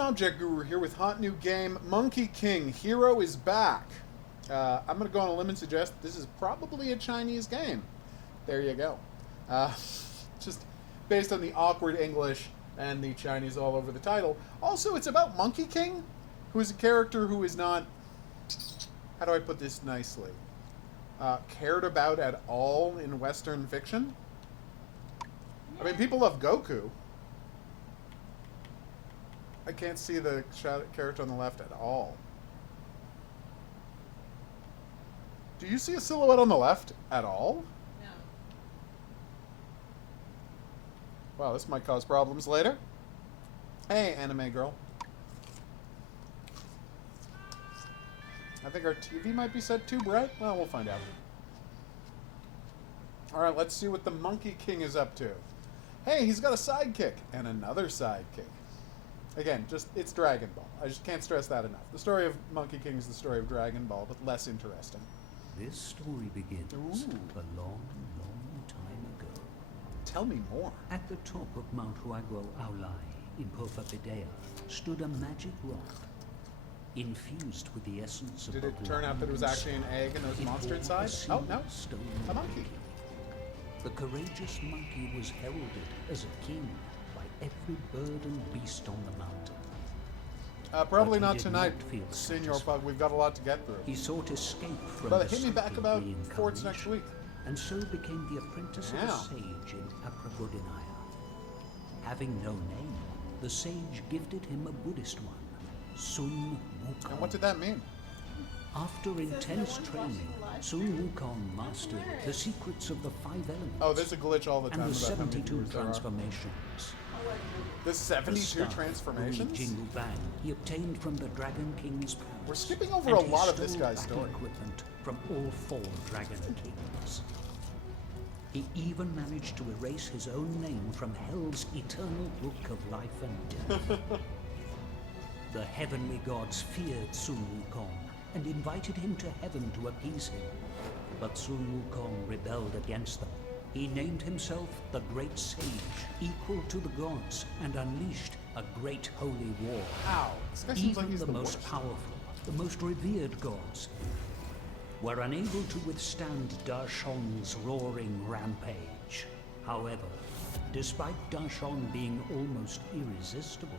Hidden Object Guru here with hot new game, Monkey King. Hero is back. I'm going to go on a limb and suggest this is probably a Chinese game. There you go. Just based on the awkward English and the Chinese all over the title. Also, it's about Monkey King, who is a character who is not, how do I put this nicely, cared about at all in Western fiction. I mean, people love Goku. I can't see the character on the left at all. Do you see a silhouette on the left at all? No. Wow, this might cause problems later. Hey, anime girl. I think our TV might be set too bright. Well, we'll find out. Alright, let's see what the Monkey King is up to. Hey, he's got a sidekick. And another sidekick. Again, it's Dragon Ball. I just can't stress that enough. The story of Monkey King is the story of Dragon Ball, but less interesting. This story begins a long, long time ago. Tell me more. At the top of Mount Huaguo Aulai in Pofapidea stood a magic rock, infused with the essence of Did it turn out that it was actually an egg and there was a monster inside? Oh, no. A monkey. The courageous monkey was heralded as a king by every bird and beast on the mountain. Probably But he not did tonight, not feel Senor satisfied. Pug. We've got a lot to get through. He sought escape from But the hit me back cycle about of forts next week. and so became the apprentice of Yeah. a sage in Apragodinaya. Having no name, the sage gifted him a Buddhist one, Sun Wukong. And what did that mean? After intense training, Sun Wukong mastered the secrets of the 5 elements Oh, there's a glitch all the time and the about how many 72 viewers there are. transformations. The The 72 staff, transformations? Jingu Bang, he obtained from the Dragon King's palace. We're skipping over and a he lot of this stole guy's battle story. equipment from all 4 Dragon Kings. He even managed to erase his own name from Hell's eternal book of life and death. The heavenly gods feared Sun Wukong and invited him to heaven to appease him. But Sun Wukong rebelled against them. He named himself the Great Sage, equal to the gods, and unleashed a great holy war. Ow. This guy seems like Even he's the the most worst. powerful, the most revered gods were unable to withstand Dashong's roaring rampage. However, despite Dashong being almost irresistible,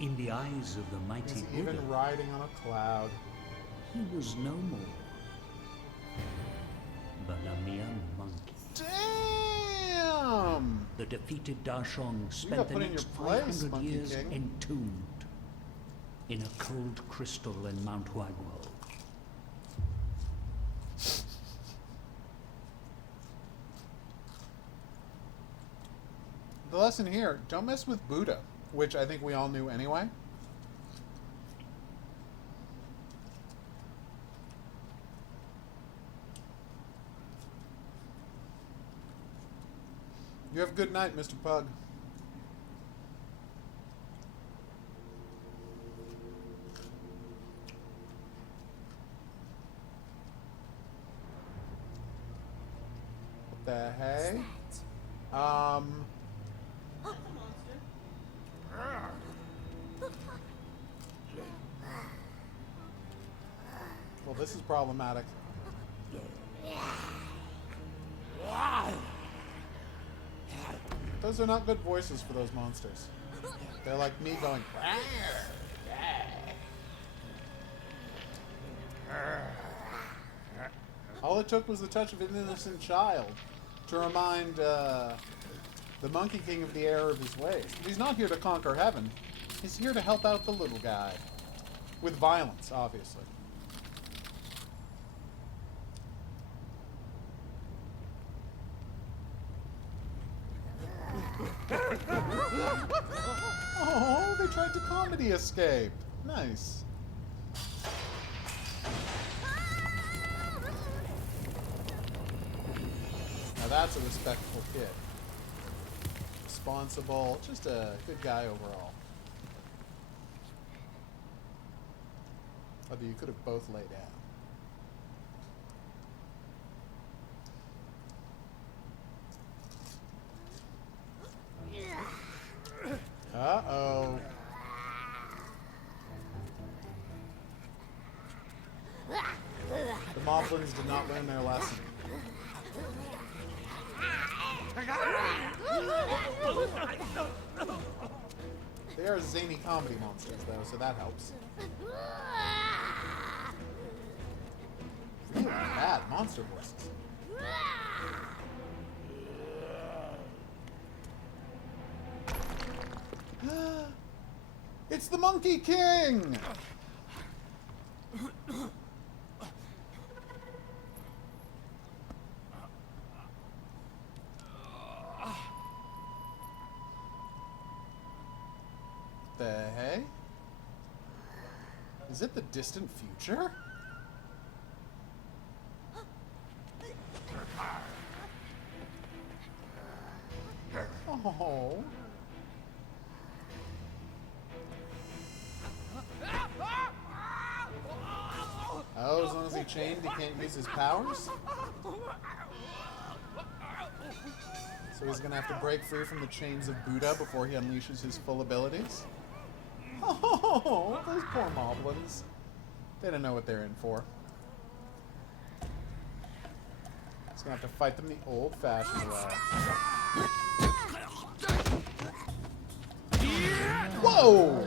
in the eyes of the mighty He's Buddha, even riding on a cloud. he was no more than a mere monkey. Damn! The defeated Dashong got spent the put in next your place, 500 Monkey years King. entombed in a cold crystal in Mount Huaguo. The lesson here, don't mess with Buddha, which I think we all knew anyway. You have a good night, Mr. Pug. What the hey? Well, this is problematic. Those are not good voices for those monsters. They're like me going. All it took was the touch of an innocent child to remind the Monkey King of the error of his ways. He's not here to conquer heaven. He's here to help out the little guy. With violence, obviously. Oh, they tried to comedy escape. Nice. Now that's a respectful kid. Responsible, just a good guy overall. Although you could have both laid down. Ah, moblins did not learn their lesson. They are zany comedy monsters, though, so that helps. Really bad monster voices. It's the Monkey King! The hey? Is it the distant future? Oh. Oh, as long as he chained, he can't use his powers? So he's gonna have to break free from the chains of Buddha before he unleashes his full abilities? Oh, those poor moblins. They don't know what they're in for. He's gonna have to fight them the old-fashioned way. Whoa!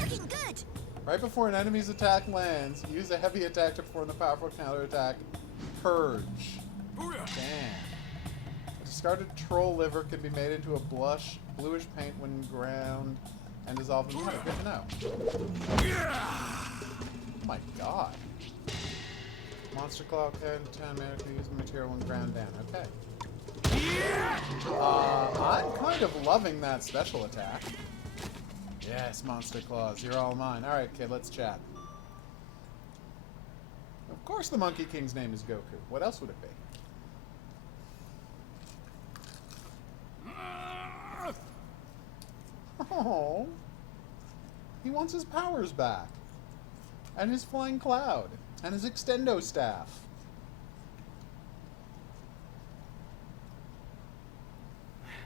Looking good. Right before an enemy's attack lands, use a heavy attack to perform the powerful counterattack, Purge. Damn. A discarded troll liver can be made into a bluish paint when ground and dissolved in water. Good to know. Oh my god. Monster Claw can 10 mana to use the material when ground down. Okay. I'm kind of loving that special attack. Yes, Monster Claws, you're all mine. Alright, kid, let's chat. Of course the Monkey King's name is Goku. What else would it be? Oh, he wants his powers back. And his flying cloud. And his extendo staff.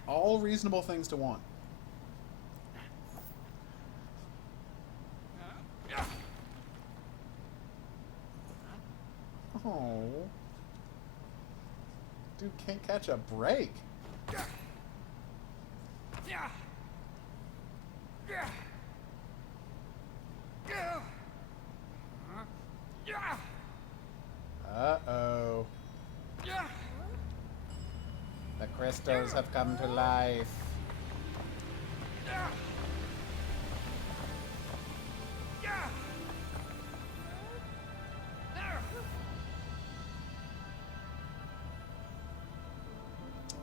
All reasonable things to want. Oh. Dude can't catch a break. Uh-oh. The crystals have come to life.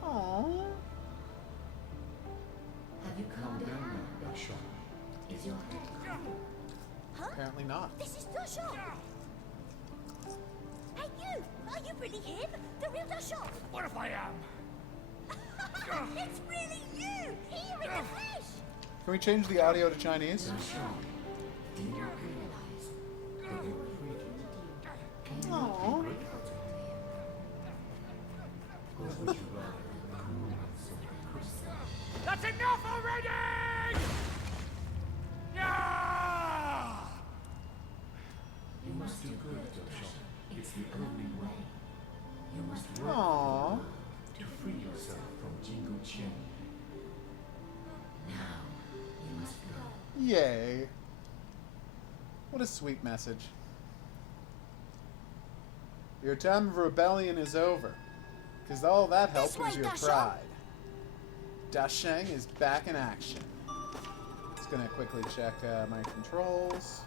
Aww. Have you calmed down now, Dashawn? Is your head calm? Huh? Apparently not. This is Dashawn! Hey, you! Are you really him? The real Dashawn? What if I am? It's really you! Here in the flesh! Can we change the audio to Chinese? Aww. That's enough already! Yeah! You must do good, Dashawn. It's the only way. You must work Aww. to free yourself from Jingu Chen. Now, you must go. Yay. What a sweet message. Your time of rebellion is over. Because all that helped was your pride. Dasheng is back in action. Just gonna quickly check my controls.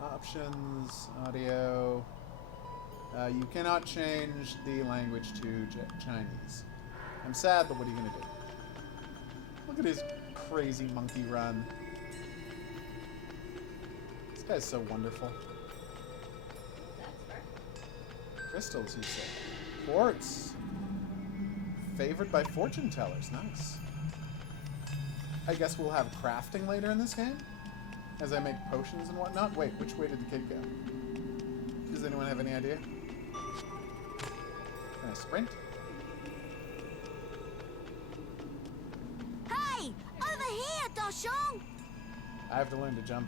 Options, audio. You cannot change the language to Chinese. I'm sad, but what are you gonna do? Look at his crazy monkey run. This guy's so wonderful. Crystals, you say? Quartz. Favored by fortune tellers. Nice. I guess we'll have crafting later in this game? As I make potions and whatnot? Wait, which way did the kid go? Does anyone have any idea? Can I sprint? Hey! Over here, Dashawn! I have to learn to jump.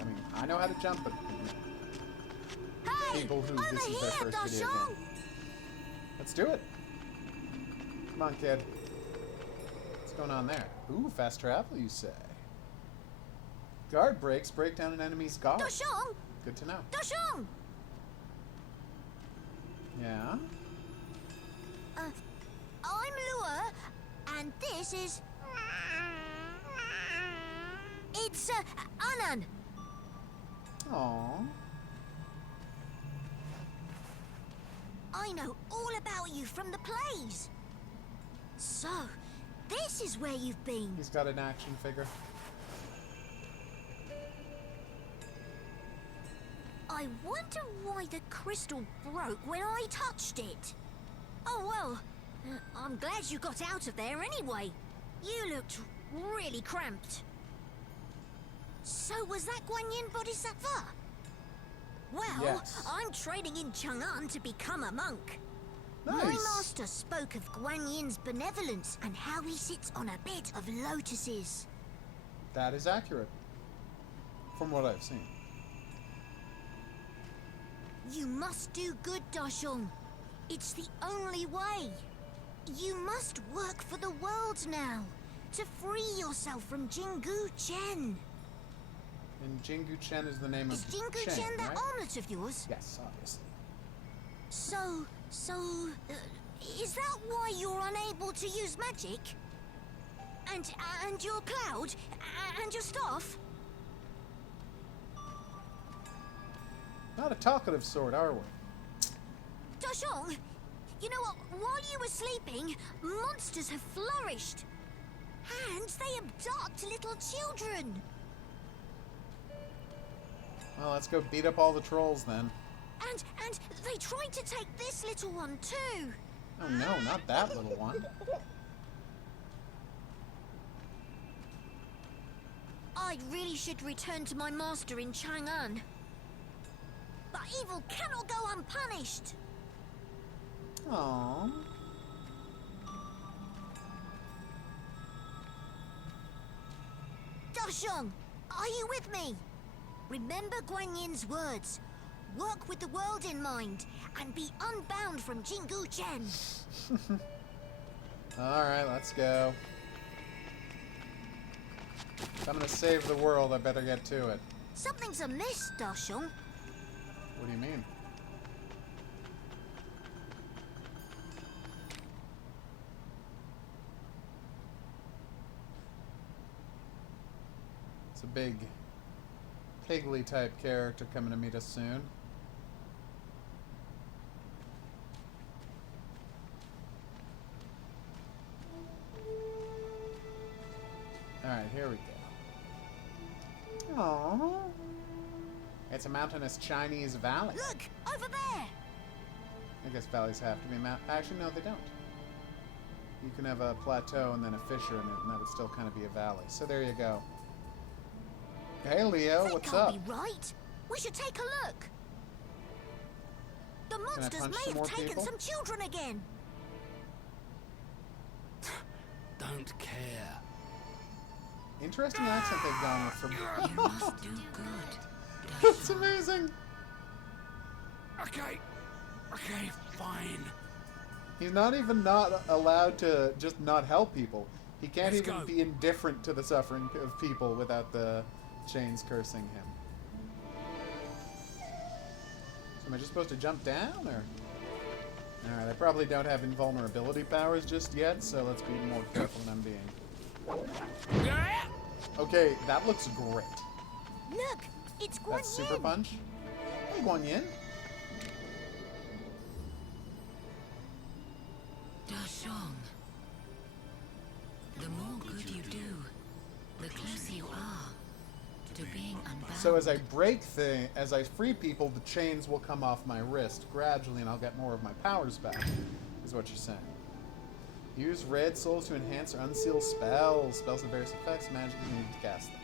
I mean, I know how to jump, but people who Over this is their here, first video Dachshund! game. Let's do it. Come on, kid. What's going on there? Ooh, fast travel, you say? Guard breaks break down an enemy's guard. Dachshund! Good to know. Dachshund! Yeah? I'm Lua, and this is... It's, Anan. Aww. I know all about you from the plays. So, this is where you've been. He's got an action figure. I wonder why the crystal broke when I touched it. Oh well, I'm glad you got out of there anyway. You looked really cramped. So was that Guanyin Bodhisattva? Well, Yes. I'm training in Chang'an to become a monk. My Nice. master spoke of Guanyin's benevolence and how he sits on a bed of lotuses. That is accurate. From what I've seen. You must do good, Dachshund. It's the only way. You must work for the world now, to free yourself from Jingu Chen. And Jingu Chen is the name Is of Jingu Chen that right? omelet of yours? Yes, obviously. So, is that why you're unable to use magic? And your cloud? And your staff? Not a talkative sort, are we? Dachshund, you know what? While you were sleeping, monsters have flourished. And they abduct little children. Well, let's go beat up all the trolls then. And they tried to take this little one too. Oh no, not that little one. I really should return to my master in Chang'an. But evil cannot go unpunished. Aww. Dachshund, are you with me? Remember Guanyin's words. Work with the world in mind and be unbound from Jingu Chen. Alright, let's go. If I'm gonna save the world, I better get to it. Something's amiss, Dachshund. What do you mean? It's a big Piggly type character coming to meet us soon. Alright, here we go. Aww. It's a mountainous Chinese valley. Look, over there. I guess valleys have to be Actually, no, they don't. You can have a plateau and then a fissure in it, and that would still kind of be a valley. So there you go. Hey, Leo, That what's can't up? be right. We should take a look. The I monsters punch may some have more taken people? some children again. Don't care. Interesting accent they've gone with from. You must do good. That's amazing. Okay. Okay, fine. He's not even not allowed to just not help people. He can't Let's even go. be indifferent to the suffering of people without the chains cursing him. So am I just supposed to jump down, or? Alright, I probably don't have invulnerability powers just yet, so let's be more careful than I'm being. Yeah. Okay, that looks great. Look, it's Guanyin. That's Super Punch. Hey, Guanyin. Dachshund. The more good you do, the closer you are to being unbound. So as I as I free people, the chains will come off my wrist gradually, and I'll get more of my powers back, is what you're saying. Use red souls to enhance or unseal spells. Spells have various effects. Magic you need to cast them.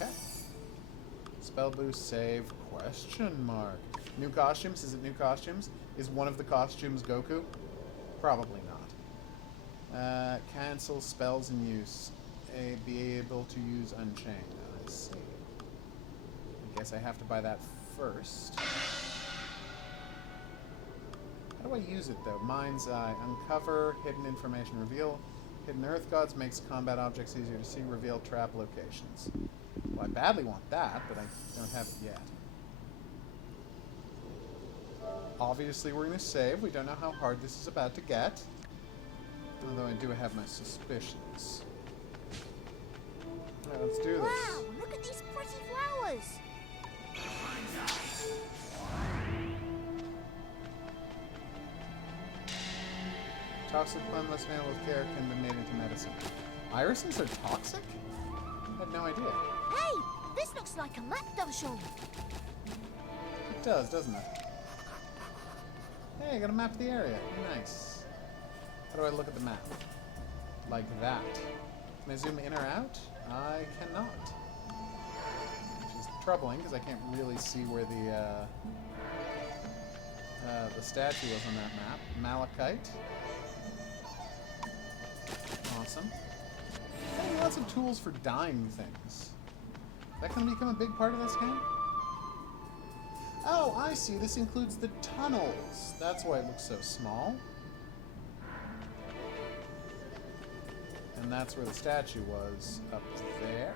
Okay. Spell boost, save, question mark. New costumes? Is it new costumes? Is one of the costumes Goku? Probably not. Cancel spells in use. Be able to use Unchained. I see. I guess I have to buy that first. How do I use it, though? Mind's Eye. Uncover, hidden information. Reveal hidden earth gods, makes combat objects easier to see. Reveal trap locations. Well, I badly want that, but I don't have it yet. Obviously, we're going to save. We don't know how hard this is about to get. Although I do have my suspicions. Alright, let's do this. Wow, look at these pretty flowers. Toxic plant less handled with care can be made into medicine. Irises are toxic? I had no idea. Hey, this looks like a map, Dachshund. It does, doesn't it? Hey, I got a map of the area. Nice. How do I look at the map? Like that. Can I zoom in or out? I cannot. Which is troubling, because I can't really see where the statue was on that map. Malachite. Awesome. Hey, lots of tools for dying things. Is that going to become a big part of this game? Oh, I see. This includes the tunnels. That's why it looks so small. And that's where the statue was, up there.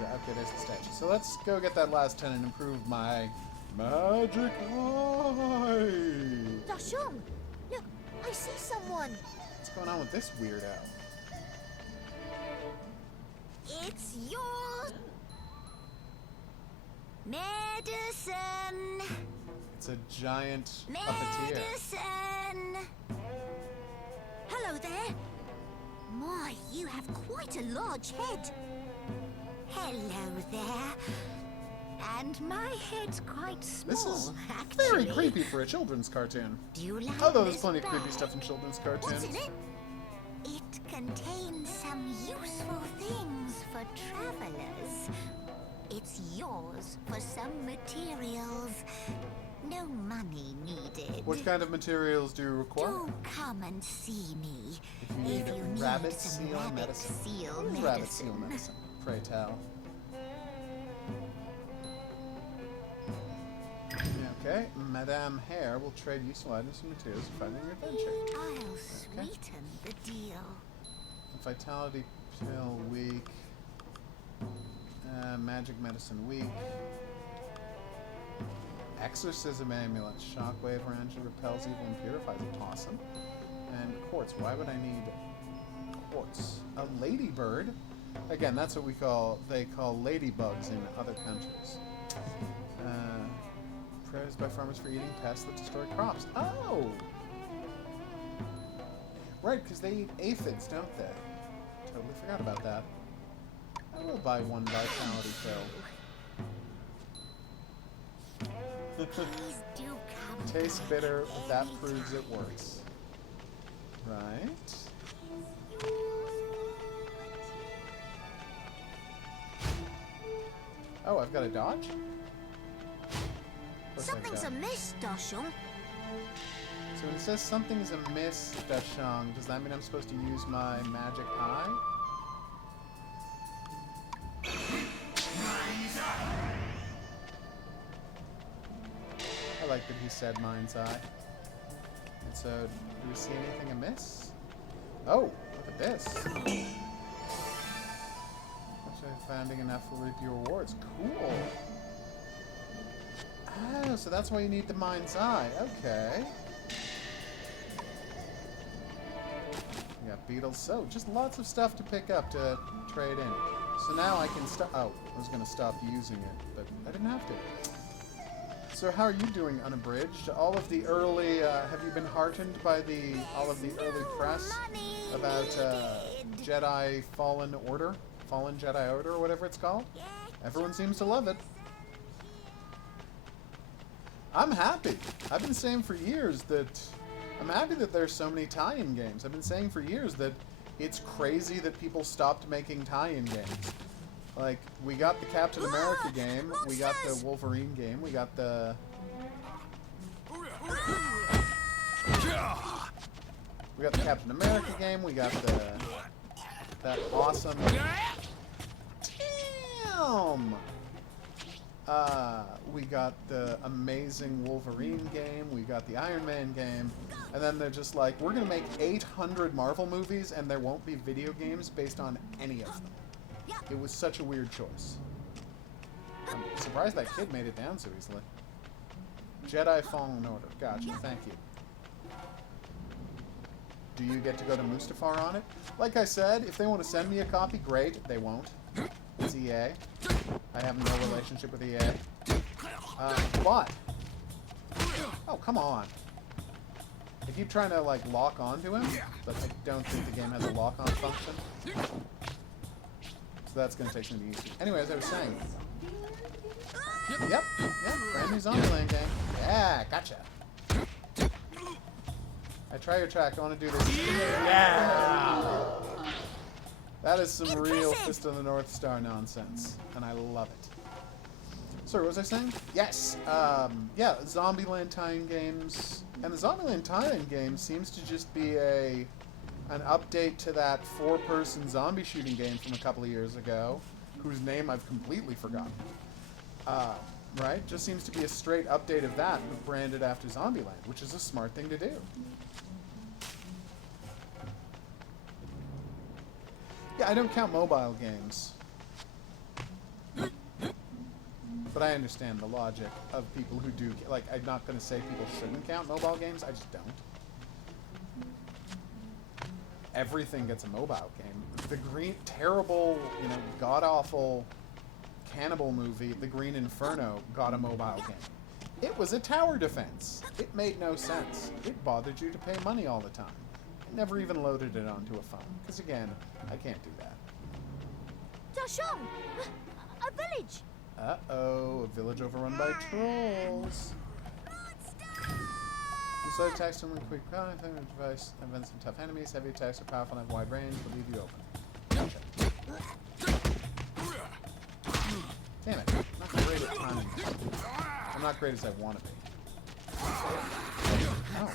Yeah, okay, there's the statue. So let's go get that last 10 and improve my magic eye. Dachshund, look, I see someone. What's going on with this weirdo? It's your medicine. It's a giant puppeteer. Medicine. Hello there. My, you have quite a large head. Hello there. And my head's quite small, This is actually. very creepy for a children's cartoon. Do you like Although there's this plenty of creepy bag? stuff in children's What's cartoons. in it? It contains some useful things for travelers. It's yours for some materials. No money needed. What kind of materials do you require? Do come and see me If you need rabbit some seal rabbit medicine. seal What is medicine. rabbit seal medicine? Pray tell. Okay, Madame Hare will trade useful items and materials to find your adventure. I'll sweeten the deal. Vitality pill weak. Magic medicine weak. Exorcism amulet. Shockwave range repels evil and purifies it. Awesome. And quartz. Why would I need quartz? A ladybird? Again, that's what they call ladybugs in other countries. Praised by farmers for eating pests that destroy crops. Oh! Right, because they eat aphids, don't they? Totally forgot about that. I will buy one vitality pill. Please do come. Tastes bitter, but that proves it works. Right. Oh, I've got a dodge? Of course I've Something's got- amiss, Dachshund. So when it says something's amiss, Dachshund, does that mean I'm supposed to use my magic eye? I like that he said mind's eye. And so, do we see anything amiss? Oh, look at this. Actually, finding enough will reap your rewards. Cool. Oh, so that's why you need the mind's eye. Okay. We got beetles. So, just lots of stuff to pick up to trade in. So now I can stop. Oh, I was going to stop using it, but I didn't have to. So how are you doing, Unabridged? All of the early, have you been heartened by all of the early press about Jedi Fallen Order? Fallen Jedi Order, or whatever it's called? Everyone seems to love it. I'm happy. I've been saying for years that I'm happy that there's so many tie-in games. I've been saying for years that it's crazy that people stopped making tie-in games. Like, we got the Captain America game, we got the Wolverine game, we got the... We got the Captain America game, we got that awesome... Damn! We got the amazing Wolverine game. We got the Iron Man game. And then they're just like, we're going to make 800 Marvel movies and there won't be video games based on any of them. It was such a weird choice. I'm surprised that kid made it down so easily. Jedi Fallen Order. Gotcha. Thank you. Do you get to go to Mustafar on it? Like I said, if they want to send me a copy, great. They won't. It's EA. I have no relationship with EA. But... Oh, come on. I keep trying to, like, lock onto him, but I don't think the game has a lock-on function. So that's going to take some use. Anyway, as I was saying... Yep, brand new Zombieland game. Yeah, gotcha. I try your track. I want to do this. Yeah! That is some real Fist of the North Star nonsense, and I love it. Sorry, what was I saying? Yes, yeah, Zombieland tie-in games, and the Zombieland tie-in game seems to just be an update to that 4-person zombie shooting game from a couple of years ago, whose name I've completely forgotten. Right? Just seems to be a straight update of that, but branded after Zombieland, which is a smart thing to do. Yeah, I don't count mobile games. But I understand the logic of people who do. Like, I'm not going to say people shouldn't count mobile games. I just don't. Everything gets a mobile game. The terrible, god-awful cannibal movie, The Green Inferno, got a mobile game. It was a tower defense. It made no sense. It bothered you to pay money all the time. I never even loaded it onto a phone. Because, again, I can't do that. Dashong! A village! Uh-oh, a village overrun by trolls. You slow attacks to quick device, events and tough enemies. Heavy attacks are powerful and have wide range, but leave you open. Gotcha. Damn it. I'm not great at timing. I'm not great as I want to be. Oh,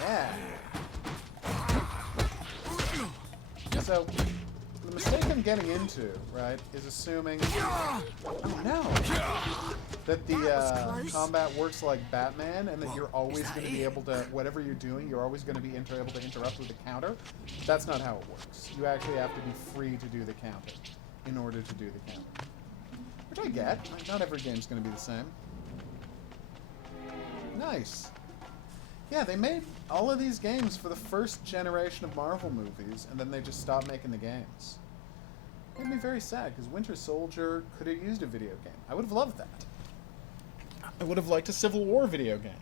yeah. So, the mistake I'm getting into, right, is assuming... Oh, no! That the combat works like Batman, and that you're always going to be able to... Whatever you're doing, you're always going to be able to interrupt with a counter. That's not how it works. You actually have to be free to do the counter in order to do the counter. Which I get. Like, not every game's going to be the same. Nice. Yeah, they made all of these games for the first generation of Marvel movies, and then they just stopped making the games. Made me very sad, because Winter Soldier could have used a video game. I would have loved that. I would have liked a Civil War video game.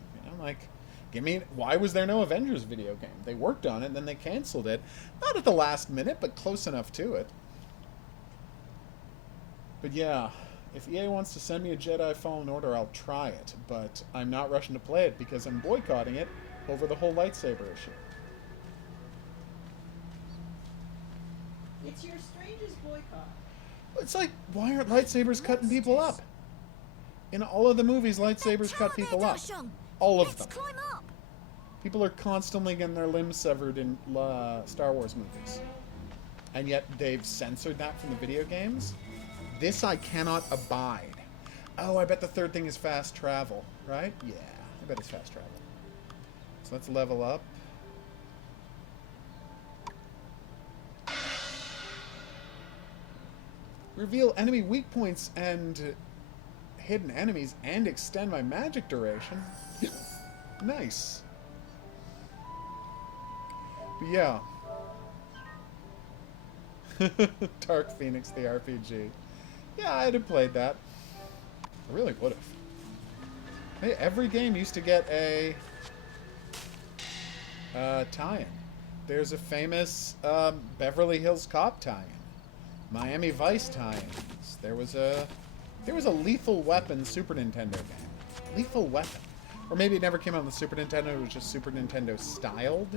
Like, why was there no Avengers video game? They worked on it, and then they canceled it. Not at the last minute, but close enough to it. But yeah, if EA wants to send me a Jedi Fallen Order, I'll try it. But I'm not rushing to play it, because I'm boycotting it over the whole lightsaber issue. It's your strangest boycott. It's like, why aren't lightsabers cutting people up? In all of the movies, lightsabers cut people up. All of them. Climb up. People are constantly getting their limbs severed in Star Wars movies. And yet they've censored that from the video games? This I cannot abide. Oh, I bet the third thing is fast travel, right? Yeah, I bet it's fast travel. So let's level up. Reveal enemy weak points and hidden enemies and extend my magic duration. Nice. But yeah. Dark Phoenix, the RPG. Yeah, I'd have played that. I really would have. Hey, every game used to get a tie-in. There's a famous Beverly Hills Cop tie-in. Miami Vice tie-ins. There was a Lethal Weapon Super Nintendo game. Lethal Weapon. Or maybe it never came out on the Super Nintendo, it was just Super Nintendo styled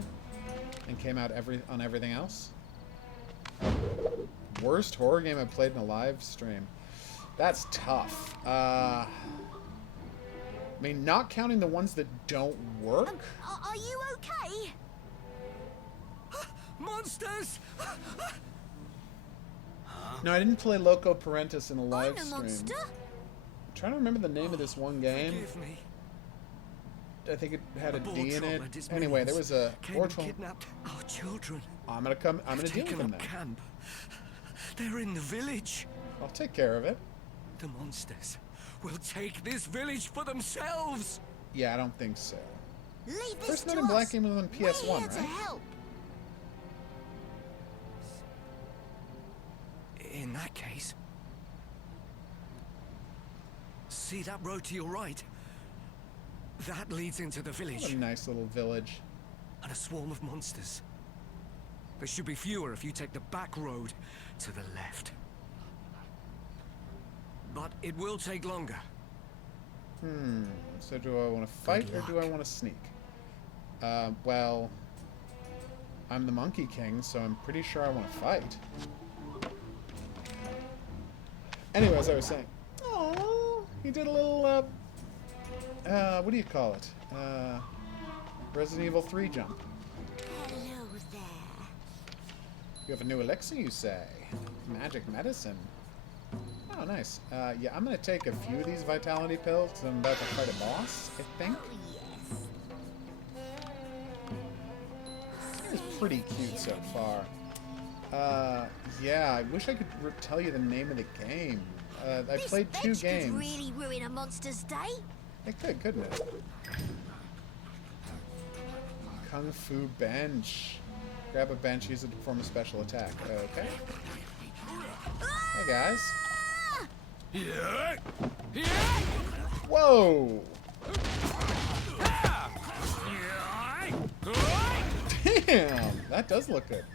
and came out on everything else. Worst horror game I've played in a live stream. That's tough. I mean, not counting the ones that don't work. Are you okay? Monsters! No, I didn't play Loco Parentis in a live I'm a stream. monster. I'm trying to remember the name of this one game. Forgive me. I think it had a The D in Bortron it. and his Anyway, there minions was a came and Bortron. kidnapped our children. I'm gonna deal with Taken them up then. camp. They're in the village. I'll take care of it. The monsters will take this village for themselves. Yeah, I don't think so. Leave this First to Men in Black us. game was on We're PS1, here to right? help. In that case, see that road to your right? That leads into the What village a nice little village. and a swarm of monsters. There should be fewer if you take the back road to the left. But it will take longer. So do I want to fight or do I want to sneak? Well, I'm the Monkey King, so I'm pretty sure I want to fight. Anyway, as I was saying, oh, he did a little, what do you call it? Resident Evil 3 jump. Hello there. You have a new elixir, you say? Magic medicine. Oh, nice. Yeah, I'm gonna take a few of these vitality pills because I'm about to fight a boss, I think. Oh, yes. It's pretty cute so far. Yeah, I wish I could tell you the name of the game. I This played 2 bench games. could really ruin a monster's day. It could, couldn't it? Kung Fu Bench. Grab a bench, use it to perform a special attack. Okay. Hey, guys. Yeah. Whoa! Damn! That does look good.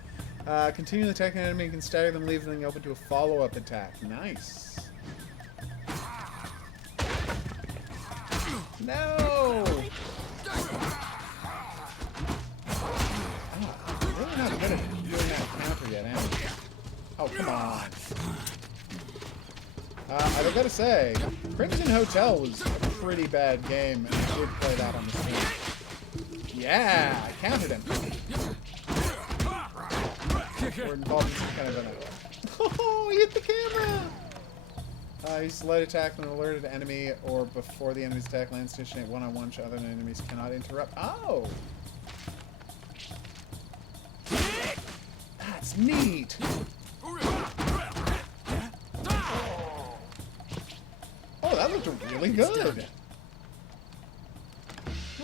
Continue to attack an enemy. You can stagger them, leaving them open to a follow-up attack. Nice. No! Oh, really not good at doing that counter yet, am I? Oh, come on. I gotta say, Crimson Hotel was a pretty bad game, and I did play that on the stream. Yeah, I counted him. We're involved in some kind of an... Oh, he hit the camera! Use light attack when an alerted enemy or before the enemy's attack lands stationary one-on-one, other enemies cannot interrupt. Oh! That's neat! Oh, that looked really good!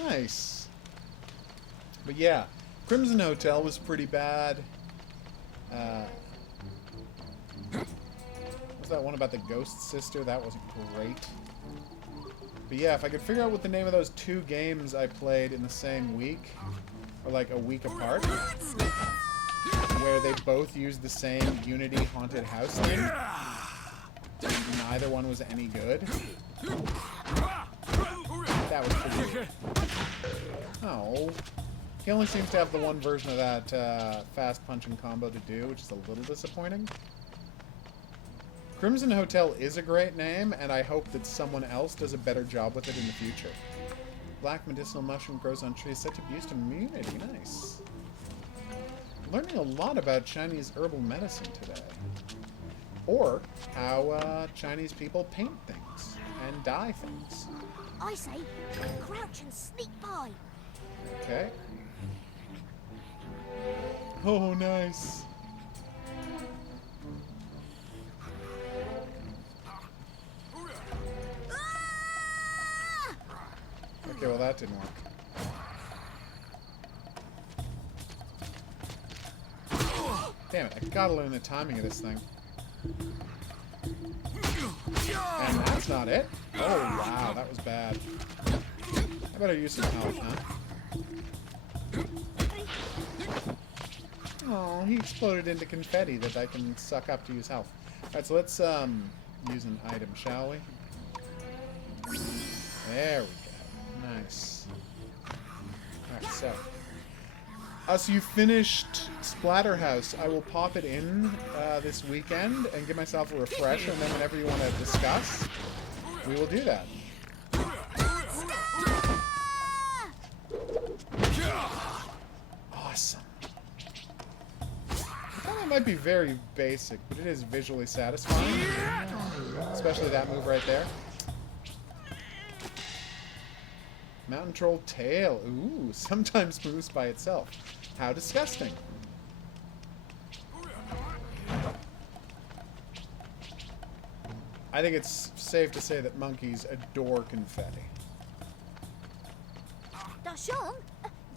Nice. But yeah, Crimson Hotel was pretty bad. What's that one about the ghost sister? That wasn't great. But yeah, if I could figure out what the name of those 2 games I played in the same week, or like a week apart, where they both used the same Unity haunted house thing, neither one was any good. That was pretty good. Oh. He only seems to have the one version of that fast punching combo to do, which is a little disappointing. Crimson Hotel is a great name, and I hope that someone else does a better job with it in the future. Black medicinal mushroom grows on trees set to boost immunity. Nice. Learning a lot about Chinese herbal medicine today. Or how Chinese people paint things and dye things. I say, crouch and sneak by. Okay. Oh, nice. Okay, well that didn't work. Damn it, I gotta learn the timing of this thing. And that's not it. Oh, wow, that was bad. I better use some health, huh? Oh, he exploded into confetti that I can suck up to use health. Alright, so let's use an item, shall we? There we go. Nice. Alright, so. So you finished Splatterhouse. I will pop it in this weekend and give myself a refresher, and then whenever you want to discuss, we will do that. Awesome. I thought I might be very basic, but it is visually satisfying. Especially that move right there. Mountain Troll tail. Ooh, sometimes moves by itself. How disgusting. I think it's safe to say that monkeys adore confetti. Dashong,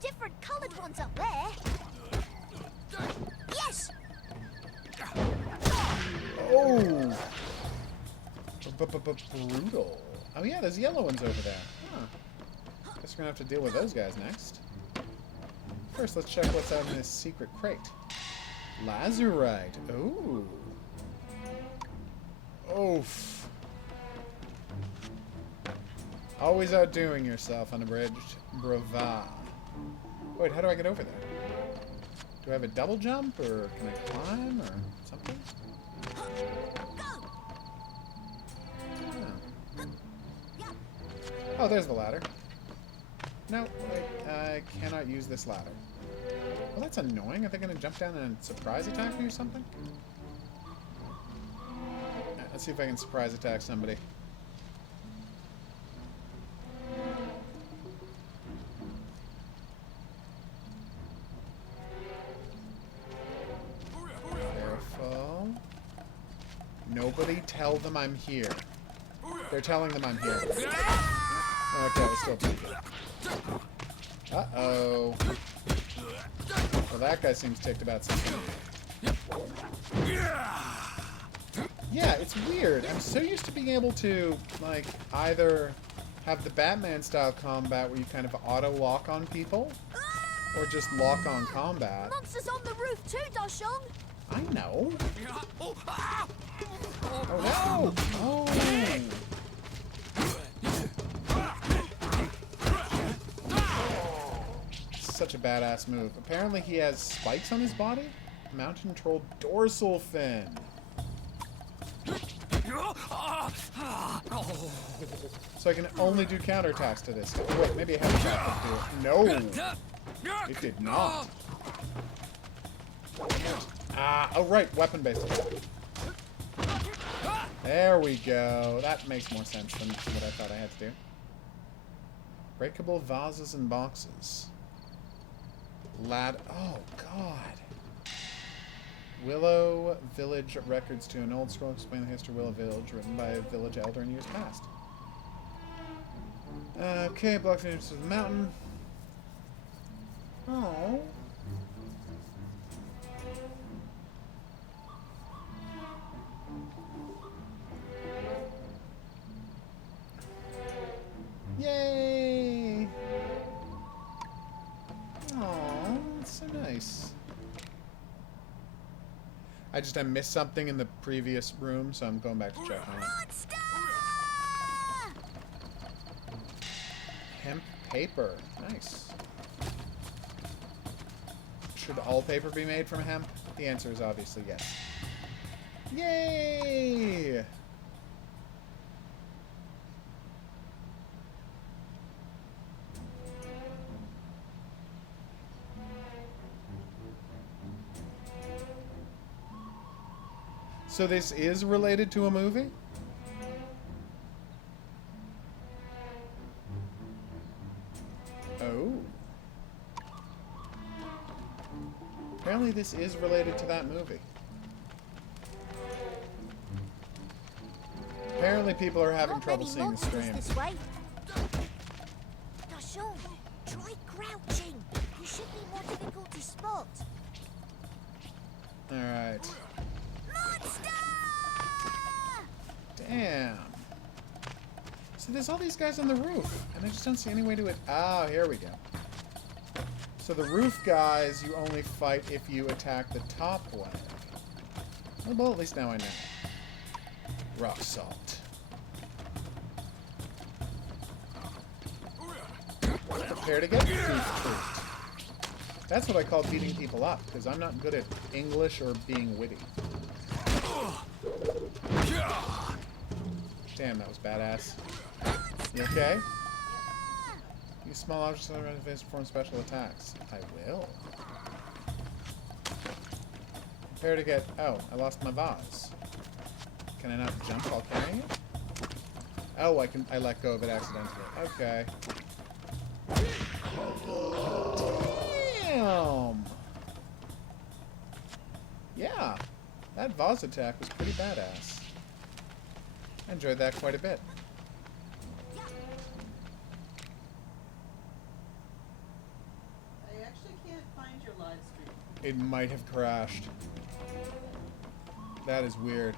different coloured ones up there. Yes! Oh! Brutal. Oh yeah, there's yellow ones over there. Huh. Guess we're gonna have to deal with those guys next. First, let's check what's out in this secret crate. Lazurite. Ooh. Oof. Always outdoing yourself, unabridged. Brava. Wait, how do I get over there? Do I have a double jump, or can I climb, or something? Oh, there's the ladder. No, wait, I cannot use this ladder. Well, that's annoying. Are they going to jump down and surprise attack me or something? Let's see if I can surprise attack somebody. Careful. Nobody tell them I'm here. They're telling them I'm here. Okay, we're still pretty good. Uh-oh. Well, that guy seems ticked about something. Yeah, it's weird. I'm so used to being able to, like, either have the Batman-style combat where you kind of auto-lock on people, or just lock on combat. Monsters on the roof too, Dashong! I know. Oh, no! Oh! Such a badass move. Apparently he has spikes on his body? Mountain Troll dorsal fin. So I can only do counterattacks to this. Oh, wait, maybe I have a shot to do it. No! It did not. Ah, oh right, weapon-based attack. There we go. That makes more sense than what I thought I had to do. Breakable vases and boxes. Oh, God. Willow Village records to an old scroll explaining the history of Willow Village, written by a village elder in years past. Okay, blocks the entrance to the mountain. Oh. Yay! Aw, that's so nice. I missed something in the previous room, so I'm going back to check on it. Monster! Hemp paper. Nice. Should all paper be made from hemp? The answer is obviously yes. Yay! So this is related to a movie? Oh. Apparently this is related to that movie. Apparently people are having Not trouble many seeing the monsters stream. this way. Dashong, try crouching. You should be more difficult to spot. Alright. Monster! Damn. So there's all these guys on the roof, and I just don't see any way to it. Ah, here we go. So the roof guys you only fight if you attack the top one. Well, at least now I know. Rock salt. Prepare to get beef. That's what I call beating people up, because I'm not good at English or being witty. Damn, that was badass. You okay? Use small objects on the face to perform special attacks. I will. Prepare to get... Oh, I lost my vase. Can I not jump while carrying it? Oh, I let go of it accidentally. Okay. Damn! Yeah, that vase attack was pretty badass. I enjoyed that quite a bit. I actually can't find your live stream. It might have crashed. That is weird.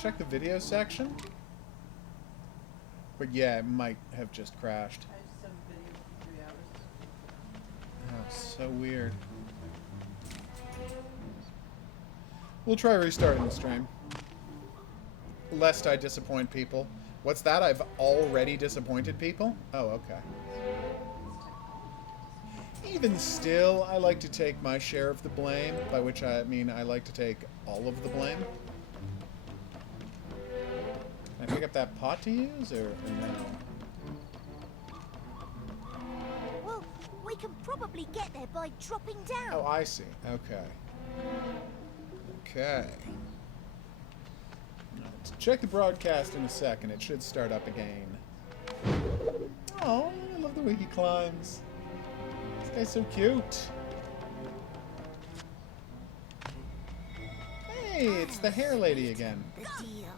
Check the video section. But yeah, it might have just crashed. I just have a video for 3 hours. Oh, so weird. We'll try restarting the stream. Lest I disappoint people. What's that? I've already disappointed people? Oh, okay. Even still, I like to take my share of the blame, by which I mean I like to take all of the blame. Can I pick up that pot to use, or no? Well, we can probably get there by dropping down. Oh, I see. Okay. Okay. Let's check the broadcast in a second. It should start up again. Oh, I love the way he climbs. This guy's so cute. Hey, it's the hair lady again. The deal.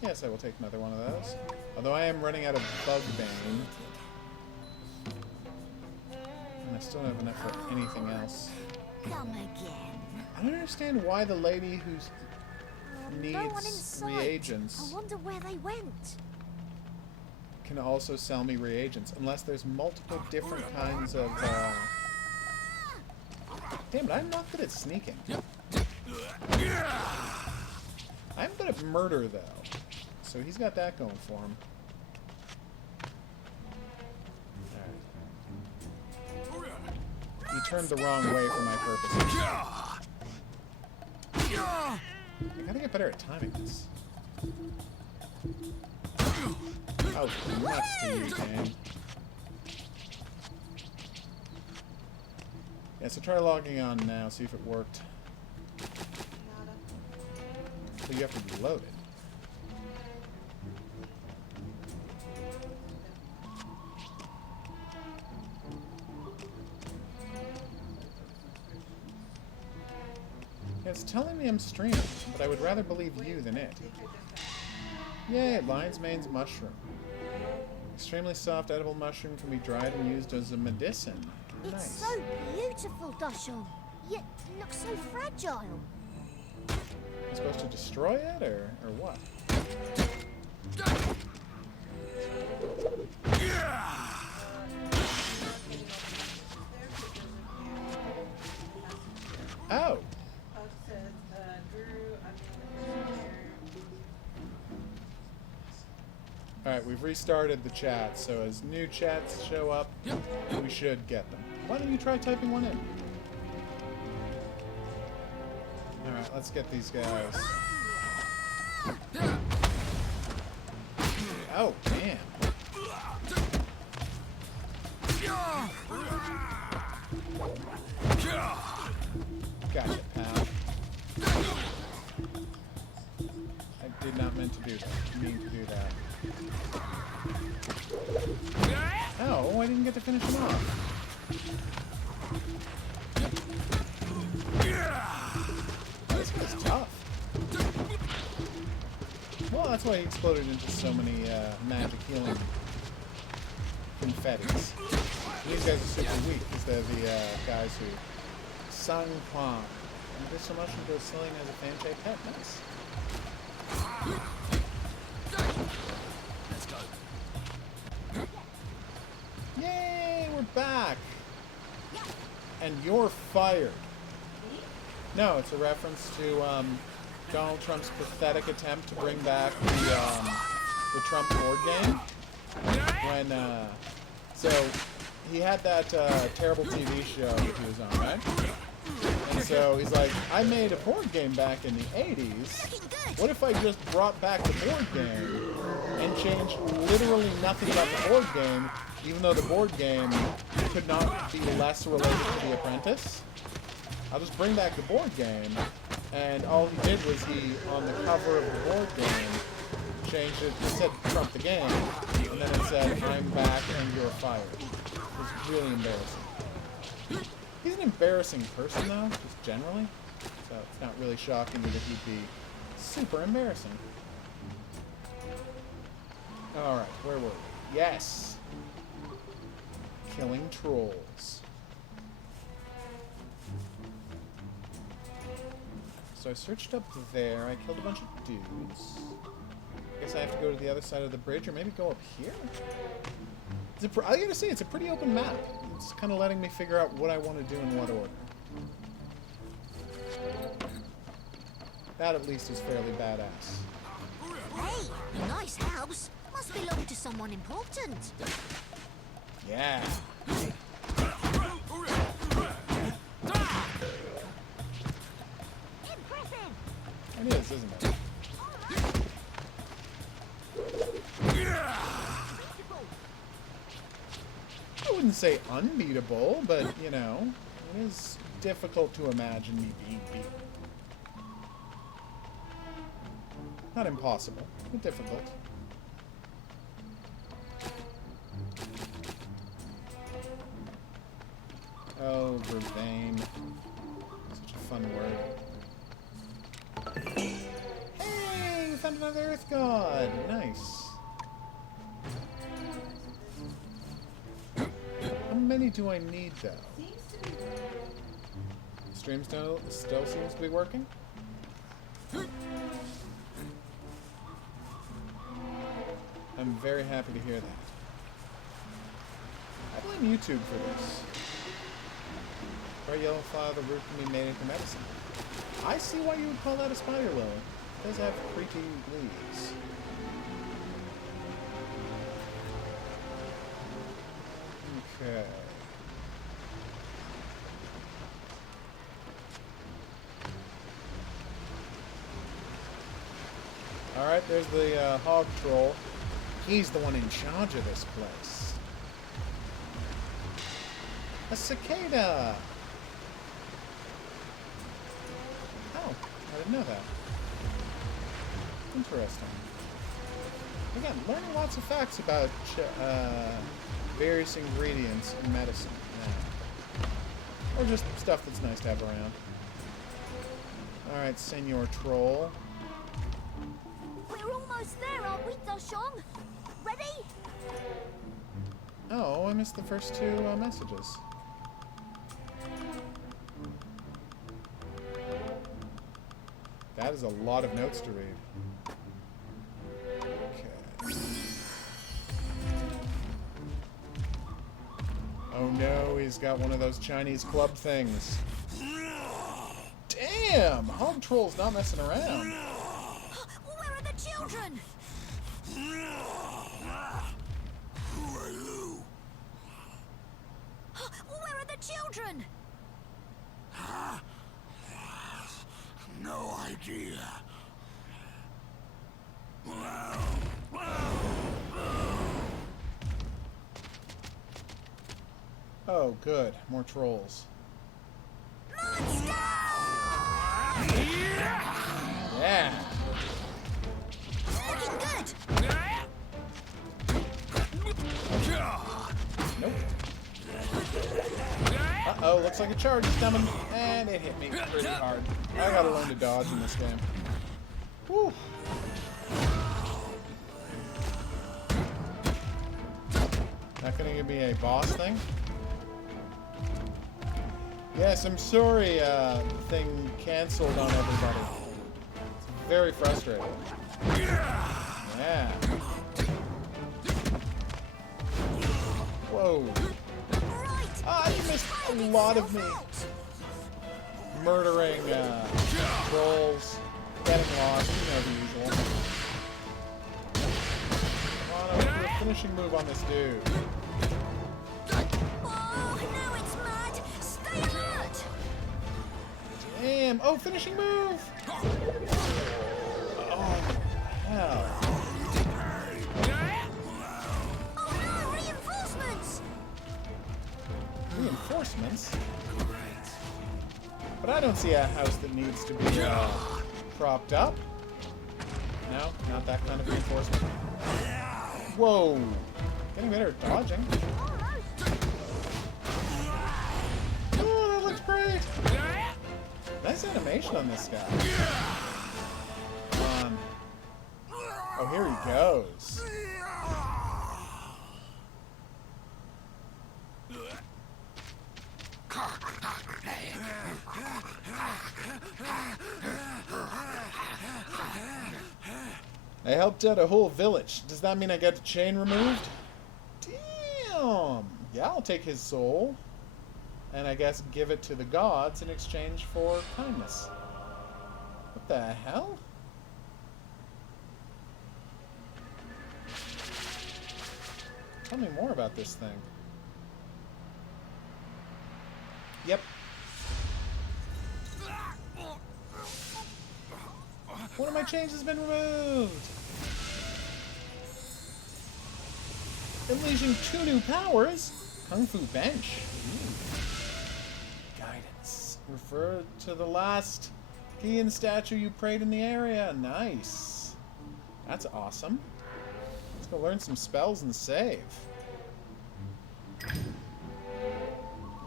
Yes, I will take another one of those. Although I am running out of bug bane. And I still don't have enough for anything else. Come again. I don't understand why the lady who No one in needs sight. reagents I wonder where they went. can also sell me reagents. Unless there's multiple different kinds of... Damn it, I'm not good at sneaking. I'm good at murder, though. So he's got that going for him. Alright. He turned the wrong way for my purposes. I gotta get better at timing this. Oh, nuts to you, game. Yeah, so try logging on now, see if it worked. Nada. So you have to reload it. Yeah, it's telling me I'm streaming, but I would rather believe you than it. Yay, lion's mane's mushroom. Extremely soft edible mushroom can be dried and used as a medicine. It's Nice. so beautiful, Dachshund. Yet looks so fragile. Am I supposed to destroy it, or what? Oh! Puck says, Drew, I'm the only person here. Alright, we've restarted the chat, so as new chats show up, we should get them. Why don't you try typing one in? Alright, let's get these guys. Oh, damn. Gotcha, pal. I did not mean to do that. Oh, I didn't get to finish him off. This guy's tough. Well, that's why he exploded into so many magic healing confettis. These guys are super weak because they're the guys who Sun Quan. And there's so much into selling as a fan-shaped pet. Nice. Let's go. Yay, we're back! And you're fired. No, it's a reference to Donald Trump's pathetic attempt to bring back the Trump board game. When, so, he had that terrible TV show that he was on, right? And so he's like, I made a board game back in the 80s. What if I just brought back the board game and changed literally nothing about the board game even though the board game could not be less related to The Apprentice, I'll just bring back the board game, and all he did was he, on the cover of the board game, changed it, it said Trump the game, and then it said, I'm back and you're fired. It was really embarrassing. He's an embarrassing person, though, just generally, so it's not really shocking that he'd be super embarrassing. Alright, where were we? Yes! Killing trolls. So I searched up there, I killed a bunch of dudes. I guess I have to go to the other side of the bridge, or maybe go up here? I gotta say, it's a pretty open map. It's kind of letting me figure out what I want to do in what order. That at least is fairly badass. Hey, nice house. Must belong to someone important. Yeah. Impressive. It is, isn't it? I wouldn't say unbeatable, but, you know, it is difficult to imagine me being beaten. Not impossible, but difficult. Oh, Vervain. Such a fun word. Hey, we found another Earth God. Nice. How many do I need, though? Seems to be. Stream still seems to be working? I'm very happy to hear that. I blame YouTube for this. Bright yellow flower, the root can be made into medicine. I see why you would call that a spider lily. It does have pretty leaves. Okay. Alright, there's the hog troll. He's the one in charge of this place. A cicada! Oh, I didn't know that. Interesting. Again, learning lots of facts about various ingredients in medicine. Yeah. Or just stuff that's nice to have around. Alright, Senor Troll. We're almost there, aren't we, Doshong? Ready? Oh, I missed the first two messages. That is a lot of notes to read. Okay. Oh no, he's got one of those Chinese club things. Damn! Hog Troll's not messing around. Where are the children? Where are the children? No idea. Oh, good. More trolls. Monster! Yeah! Looking good. Nope. Uh-oh, looks like a charge is coming. And it hit me pretty hard. I gotta learn to dodge in this game. Whew. Not gonna give me a boss thing? Yes, I'm sorry, the thing canceled on everybody. It's very frustrating. Yeah. Whoa. Right. Ah, you missed a lot of me. Murdering, trolls, getting lost, you know the usual. Come on, I'll do a finishing move on this dude. Oh, now it's mad. Stay alert. Damn! Oh, finishing move! Oh, hell. Oh no, reinforcements. reinforcements. But I don't see a house that needs to be propped up. No, not that kind of reinforcement. Whoa! Getting better at dodging. Oh, that looks great! Nice animation on this guy. Oh, here he goes. I helped out a whole village. Does that mean I get the chain removed? Damn! Yeah, I'll take his soul. And I guess give it to the gods in exchange for kindness. What the hell? Tell me more about this thing. Yep. One of my chains has been removed! Unleashing 2 new powers? Kung Fu Bench. Ooh. Guidance. Refer to the last Gion statue you prayed in the area. Nice. That's awesome. Let's go learn some spells and save.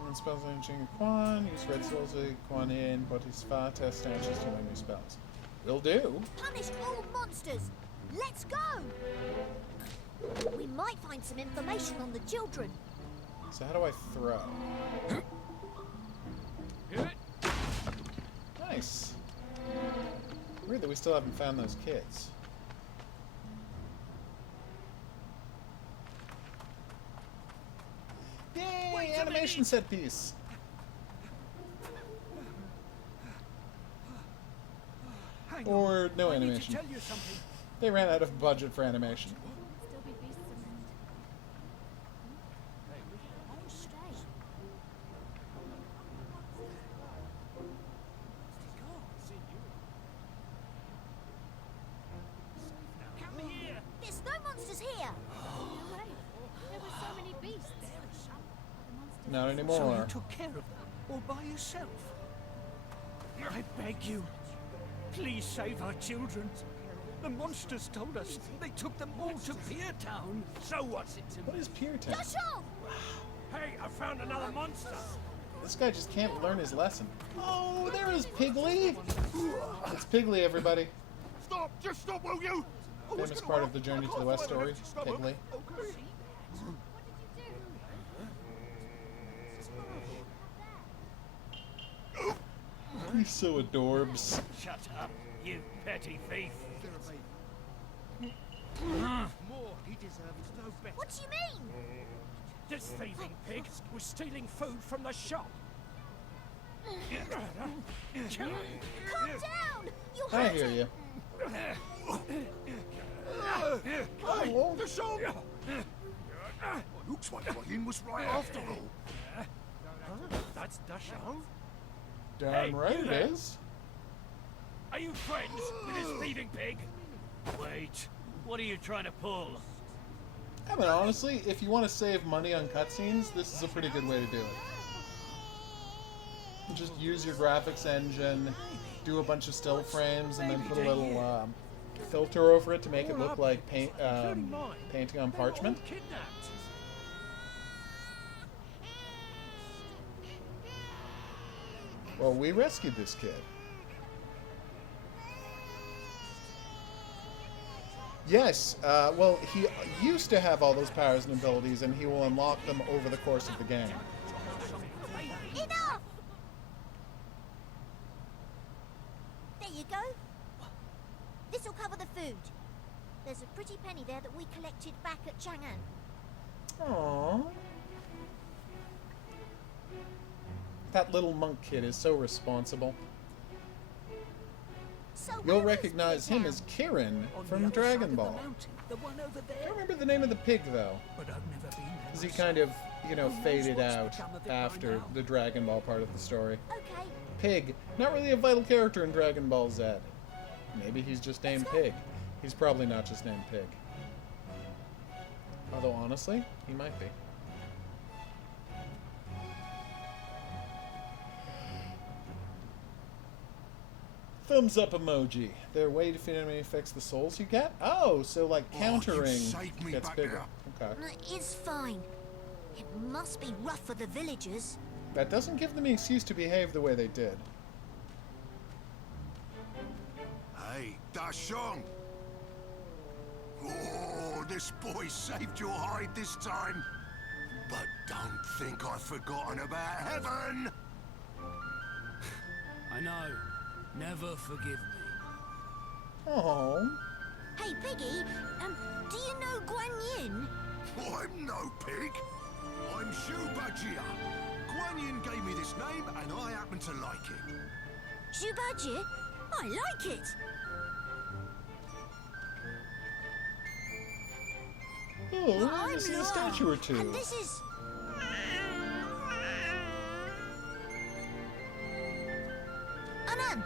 Learn spells on Jing Quan. Use red souls of Quan Yin, Bodhisattva statues to learn new spells. Will do. Punish all monsters! Let's go! We might find some information on the children. So how do I throw? Nice. Weird that we still haven't found those kids. Yay! Animation set piece! Or no animation. They ran out of budget for animation. There's no monsters here! There were so many beasts. Not So anymore. you took care of them, all by yourself? I beg you, please save our children. The monsters told us they took them all to Pier Town. So what? What is Pier Town? Dachshund! Hey, I found another monster. This guy just can't learn his lesson. Oh, there is Piggly! It's Piggly, everybody. Stop! Just stop, will you? Famous part of the Journey to the West story. Piggly. He's so adorbs. Shut up, you petty thief. What do you mean? This thieving pig was stealing food from the shop. Calm down! You I hurt hear him! you. Oh, the song! Looks like Colin was right after all. That's Dachshund? Damn Hey, right you it there. is. Are you friends with this thieving pig? Wait, what are you trying to pull? I mean, honestly, if you want to save money on cutscenes, this is a pretty good way to do it. Just use your graphics engine, do a bunch of still frames, and then put a little filter over it to make it look like painting on parchment. Kidnapped. Well, we rescued this kid. Yes, well, he used to have all those powers and abilities, and he will unlock them over the course of the game. Enough! There you go. This'll cover the food. There's a pretty penny there that we collected back at Chang'an. Aww. That little monk kid is so responsible. So You'll where is recognize him as Kirin On the from other Dragon side of Ball. the mountain, the one over I there. don't remember the name of the pig, though. But I've never been there. Because he myself. kind of, you know, Who knows faded what's out become of it by after now? the Dragon Ball part of the story. Okay, Pig, not really a vital character in Dragon Ball Z. Maybe he's just named Pig. He's probably not just named Pig. Although, honestly, he might be. Thumbs up emoji. Their way to defeat enemy affects the souls you get? Oh, so like you countering saved me gets back bigger. Okay. It's fine. It must be rough for the villagers. That doesn't give them an excuse to behave the way they did. Hey, Dashong! Oh, this boy saved your hide this time. But don't think I've forgotten about heaven! I know. Never forgive me. Oh. Hey, Piggy, do you know Guan Yin? I'm no pig. I'm Shu Bajia. Guan Yin gave me this name and I happen to like it. Shubaji? I like it. Oh, I I'm want to see a Luo, statue or two. and this is... Anan.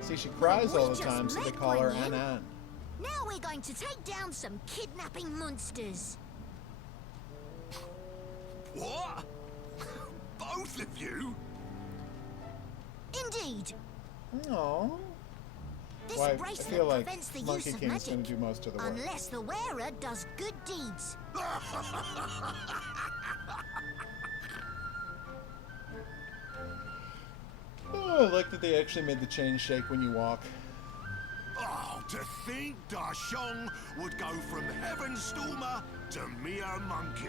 See, she cries Well, all we the just time, so they met call her Guan Yin. Anan. Now we're going to take down some kidnapping monsters. What? Both of you? Indeed. Oh. This Well, I bracelet feel like prevents the Monkey use of King's magic, going to do most of the work. unless the wearer does good deeds. Oh, I like that they actually made the chain shake when you walk. Oh, to think Dashong would go from Heaven Stormer to mere monkey.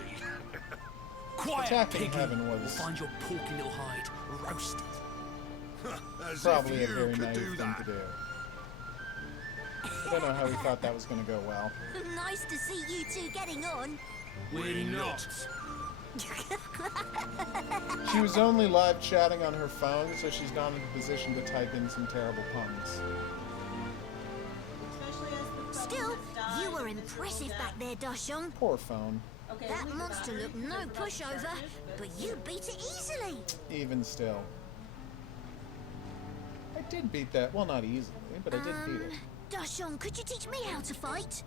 Quiet, Attacking piggy. heaven was- We'll find your porky little hide roasted. As Probably a if you very could naive do thing that. to do. I don't know how he thought that was going to go well. Nice to see you two getting on. We're not. She was only live chatting on her phone, so she's not in a position to type in some terrible puns. Especially as the Still, protagonist dies you were and it's impressive really back there, Dashong. Poor phone. Okay, That leave the monster battery looked because no there's lots of pushover, characters, but you beat it easily. Even still. I did beat that. Well, not easily, but I did beat it. Dashong, could you teach me how to fight?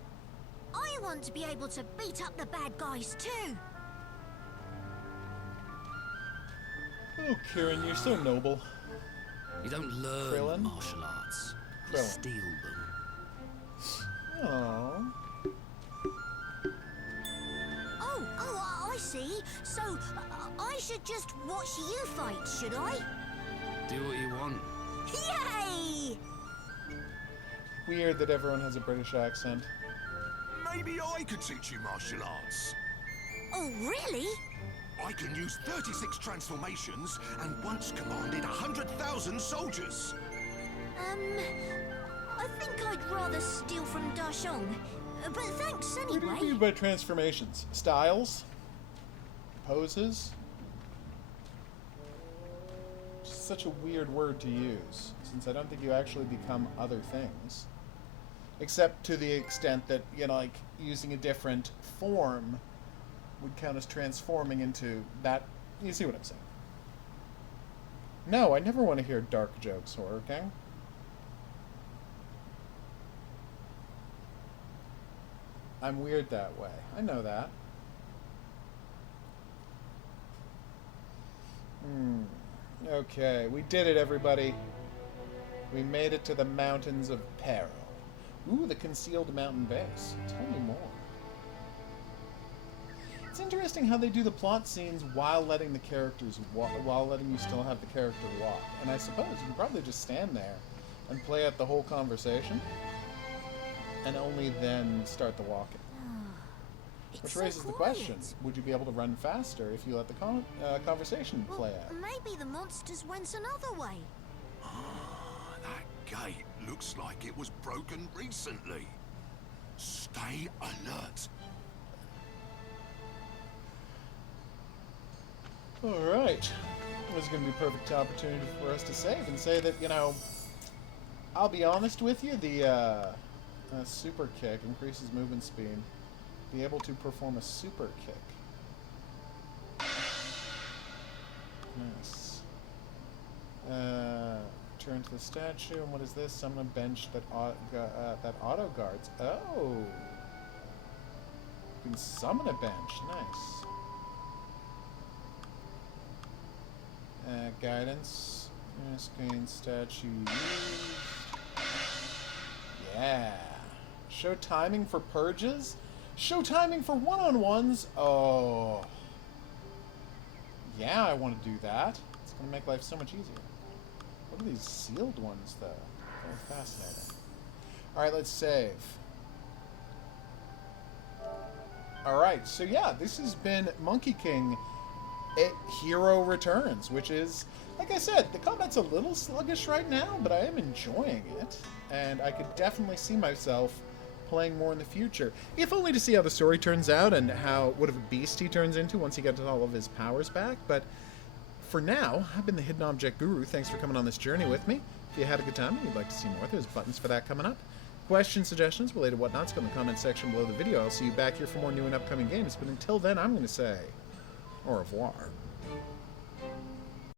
I want to be able to beat up the bad guys too. Oh, Kieran, you're so noble. You don't learn Krillin? martial arts. You Krillin. steal them. Aww. Oh, I see. So, I should just watch you fight, should I? Do what you want. Yay! Weird that everyone has a British accent. Maybe I could teach you martial arts. Oh, really? I can use 36 transformations and once commanded 100,000 soldiers. I think I'd rather steal from Dashong. But thanks What do you anyway. mean by transformations? Styles? Poses? Just such a weird word to use, since I don't think you actually become other things. Except to the extent that, you know, like, using a different form would count as transforming into that. You see what I'm saying? No, I never want to hear dark jokes, Horror King. I'm weird that way. I know that. Okay, we did it, everybody. We made it to the Mountains of Peril. Ooh, the concealed mountain base. Tell me more. It's interesting how they do the plot scenes while letting the characters while letting you still have the character walk. And I suppose you can probably just stand there and play out the whole conversation, and only then start the walking. It's Which so raises the quiet. question, would you be able to run faster if you let the conversation Well, play out? maybe the monsters went another way. Ah, that gate looks like it was broken recently. Stay alert. Alright. This is going to be a perfect opportunity for us to save and say that, you know, I'll be honest with you, the super kick increases movement speed. Be able to perform a super kick. Yes. Turn to the statue, and what is this? Summon a bench that that auto guards. Oh! You can summon a bench. Nice. Guidance. Gain statue. Yeah. Show timing for purges? Show timing for one-on-ones? Oh. Yeah, I want to do that. It's going to make life so much easier. What are these sealed ones, though? Very fascinating. Alright, let's save. Alright, so yeah, this has been Monkey King Hero Returns, which is, like I said, the combat's a little sluggish right now, but I am enjoying it. And I could definitely see myself playing more in the future. If only to see how the story turns out and what of a beast he turns into once he gets all of his powers back. But for now, I've been the Hidden Object Guru. Thanks for coming on this journey with me. If you had a good time and you'd like to see more, there's buttons for that coming up. Questions, suggestions, related whatnots, go in the comment section below the video. I'll see you back here for more new and upcoming games. But until then, I'm going to say au revoir.